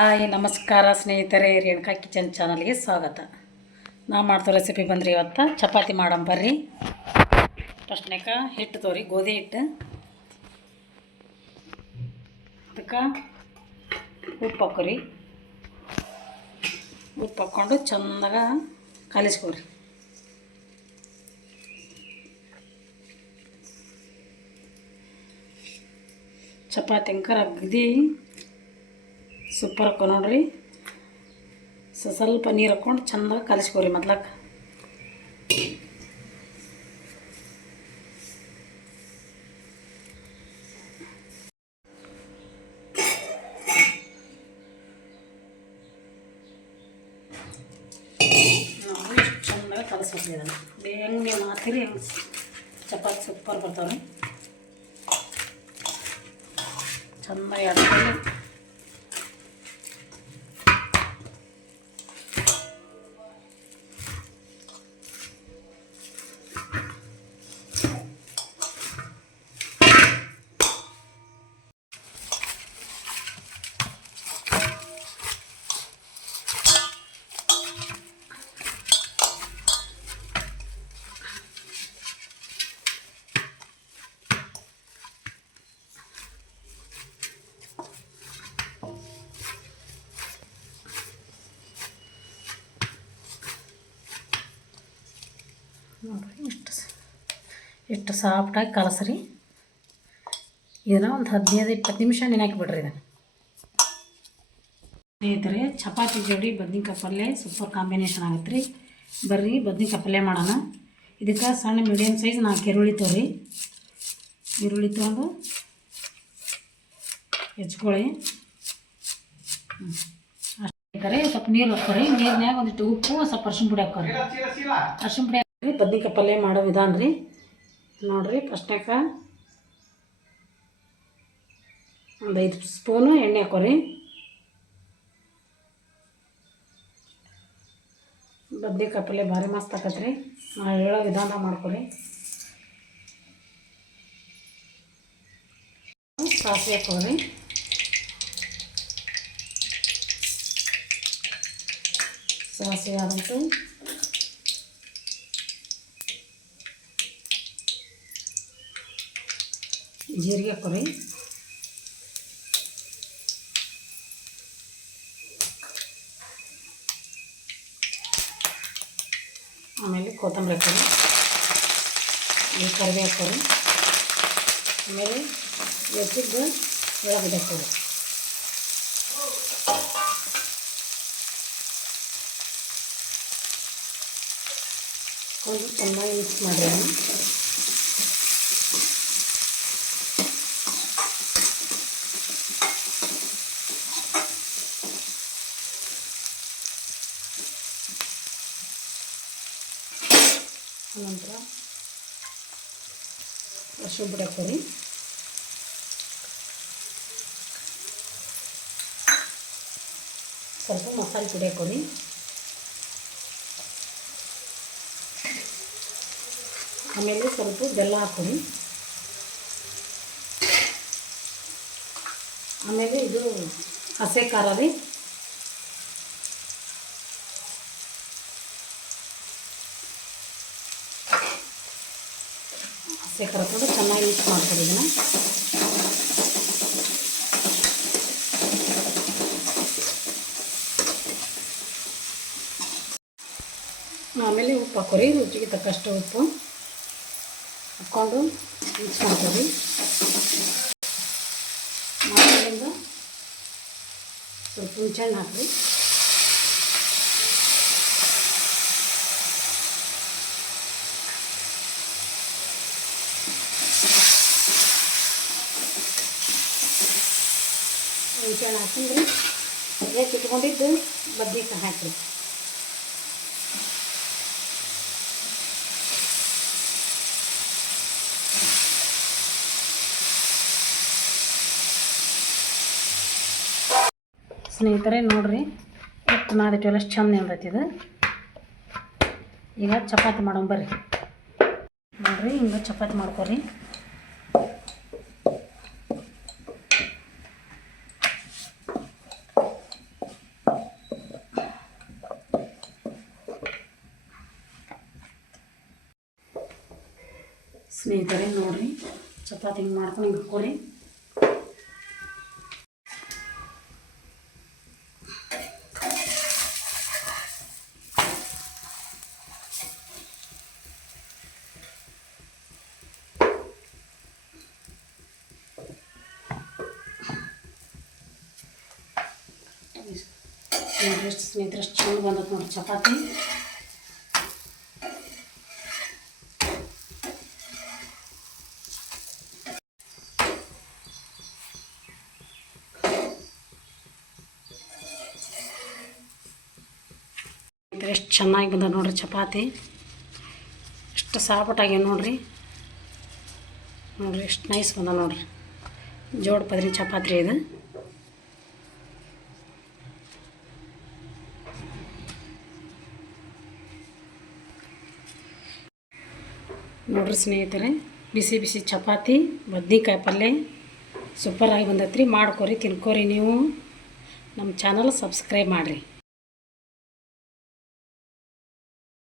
Hi ನಮಸ್ಕಾರ ಸ್ನೇಹಿತರೆ, Renuka kitchen ಚಾನಲ್ಗೆ ಸ್ವಾಗತ. ನಾವು ಮಾಡ್ತೋ ರೆಸಿಪಿ ಬಂದ್ರಿ ಇವತ್ತು ಚಪಾತಿ ಮಾಡೋಣ ಬರ್ರಿ. ಫಸ್ಟ್ನೇಕ ಹಿಟ್ಟು ತೋರಿ, ಗೋಧಿ ಹಿಟ್ಟು, ಅದಕ್ಕೆ ಉಪ್ಪು ಹಾಕೋರಿ. ಉಪ್ಪು ಹಾಕ್ಕೊಂಡು ಚೆಂದಾಗ ಕಲಿಸ್ಕೊರಿ. ಚಪಾತಿ ಅಂಕರ್ ಅಗದಿ ಸೂಪರ್ ಹಾಕೋ ನೋಡ್ರಿ. ಸ್ವಲ್ಪ ನೀರು ಹಾಕ್ಕೊಂಡು ಚೆಂದಾಗಿ ಕಲಿಸ್ಕೊರಿ. ಮೊದ್ಲಕ್ಕೆ ನಾವು ಇಷ್ಟು ಚೆಂದಾಗಿ ಕಲಿಸ್ಕೊಡ್ತೀವಿ. ಅದನ್ನು ಹೆಂಗೆ ನೀವು ಮಾಡ್ತೀರಿ ಹೆಂಗೆ ಚಪಾತಿ ಸೂಪರ್ ಬರ್ತಾವೆ. ಚೆನ್ನಾಗಿ ಆಡ್ಕೊಂಡು ನೋಡಿರಿ ಇಷ್ಟು ಸಾಫ್ಟಾಗಿ ಕಲಸ್ರಿ. ಇದನ್ನು ಒಂದು 15-20 ನಿಮಿಷ ನೆನೆಯಾಕಿ ಬಿಡ್ರಿ. ಇದನ್ನು ಸ್ನೇಹಿತರೆ, ಚಪಾತಿ ಜೋಡಿ ಬದ್ನಿಕಾಯಿ ಪಲ್ಯ ಸೂಪರ್ ಕಾಂಬಿನೇಷನ್ ಆಗುತ್ತೆ ರೀ. ಬರ್ರಿ ಬದ್ನಿಕಾಯಿ ಪಲ್ಯ ಮಾಡೋಣ. ಇದಕ್ಕೆ ಸಣ್ಣ ಮೀಡಿಯಮ್ ಸೈಜ್ 4 ಈರುಳ್ಳಿ ತೊಗೊರಿ. ಈರುಳ್ಳಿ ತೊಗೊಂಡು ಹೆಚ್ಕೊಳ್ಳಿ. ಅಷ್ಟೇ ಸ್ವಲ್ಪ ನೀರು ಹಾಕೋರಿ. ನೀರಿನಾಗ ಒಂದಿಷ್ಟು ಉಪ್ಪು, ಸ್ವಲ್ಪ ಅರ್ಶಿಣ ಪುಡಿ ಹಾಕೋರಿ. ಅರ್ಶಿಣ ಪುಡಿ ಹಾಕಿ ಬದ್ನಿಕಾಯಿ ಪಲ್ಯ ಮಾಡೋ ವಿಧಾನ ರೀ. ನೋಡಿರಿ, ಫಸ್ಟ್ನಾಗ ಒಂದು 5 ಸ್ಪೂನು ಎಣ್ಣೆ ಹಾಕೋರಿ. ಬದ್ನಿಕಾಯಿ ಪಲ್ಯ ಭಾರಿ ಮಸ್ತ್ ಆಕತ್ರಿ. ನಾವು ಹೇಳೋ ವಿಧಾನ ಮಾಡ್ಕೊರಿ. ಸಾಸಿವೆ ಹಾಕೋರಿ. ಸಾಸಿವೆ ಆದ್ಬಿಟ್ಟು ಜೀರಿಗೆ ಹಾಕೋರಿ. ಆಮೇಲೆ ಕೊತ್ತಂಬರಿ ಹಾಕೋರಿ. ಕರಿಬೇವು ಹಾಕೋರಿ. ಆಮೇಲೆ ಹೆಚ್ಚಿದ್ದು ಉಳ್ಳಾಗಡ್ಡಿ ಹಾಕೋರಿ. ಕೊಂಡು ಚೆನ್ನಾಗಿ ಮಿಕ್ಸ್ ಮಾಡಿ. ನಂತರ ಅರ್ಶಿಣ ಪುಡಿ ಹಾಕೋರಿ. ಸ್ವಲ್ಪ ಮಸಾಲೆ ಪುಡಿ ಹಾಕೋರಿ. ಆಮೇಲೆ ಸ್ವಲ್ಪ ಬೆಲ್ಲ ಹಾಕೋರಿ. ಆಮೇಲೆ ಇದು ಹಸೆ ಖಾರ ರೀ. ಹಸೆ ಖಾರ ಹಾಕೊಂಡು ಚೆನ್ನಾಗಿ ಮಿಕ್ಸ್ ಮಾಡ್ಕೊಡಿ. ಇದನ್ನು ಆಮೇಲೆ ಉಪ್ಪು ಹಾಕೋರಿ. ರುಚಿಗೆ ತಕ್ಕಷ್ಟು ಉಪ್ಪು ಹಾಕ್ಕೊಂಡು ಮಿಕ್ಸ್ ಮಾಡ್ಕೊರಿ. ಆಮೇಲಿಂದ ಸ್ವಲ್ಪ ಹುಣಸೆಹಣ್ಣು ಹಾಕಿರಿ. ಹುಣಸೆಹಣ್ಣು ಹಾಕಿದ್ರಿ ಹೆಚ್ಚಿಟ್ಕೊಂಡಿದ್ದು ಬದ್ನಿಕಾಯಿ ಹಾಕಿರಿ. ಸ್ನೇಹಿತರೆ ನೋಡಿರಿ, ಎಷ್ಟು ನಾದಿಟ್ಟಿವಲ್ಲ ಅಷ್ಟು ಚಂದ ನಿಂದೈತಿ ಇದು. ಈಗ ಚಪಾತಿ ಮಾಡೋಣ ಬರ್ರಿ. ನೋಡಿರಿ, ಹಿಂಗೆ ಚಪಾತಿ ಮಾಡ್ಕೊರಿ. ಸ್ನೇಹಿತರೆ ನೋಡಿರಿ, ಚಪಾತಿ ಹಿಂಗೆ ಮಾಡ್ಕೊಂಡು ಹಿಂಗೆ ಹಾಕೋರಿ. ನೋಡಿರಿ ಎಷ್ಟು ಸ್ನೇಹಿತರೆ ಎಷ್ಟು ಚಂದ ಬಂದದ್ದು ನೋಡಿ ಚಪಾತಿ. ಎಷ್ಟು ಚೆನ್ನಾಗಿ ಬಂದ ನೋಡ್ರಿ ಚಪಾತಿ, ಎಷ್ಟು ಸಾಪಟಾಗ್ಯಾವ ನೋಡ್ರಿ. ನೋಡ್ರಿ ಎಷ್ಟು ನೈಸ್ ಬಂದ ನೋಡ್ರಿ. ಜೋಡ್ ಪದ್ರಿ ಚಪಾತಿ ಇದು. ನೋಡ್ರಿ ಸ್ನೇಹಿತರೆ, ಬಿಸಿ ಬಿಸಿ ಚಪಾತಿ ಬದ್ನಿಕಾಯಿ ಪಲ್ಯ ಸೂಪರಾಗಿ ಬಂದೈತ್ರಿ. ಮಾಡ್ಕೊರಿ, ತಿನ್ಕೋರಿ. ನೀವು ನಮ್ಮ ಚಾನಲ್ ಸಬ್ಸ್ಕ್ರೈಬ್ ಮಾಡಿರಿ.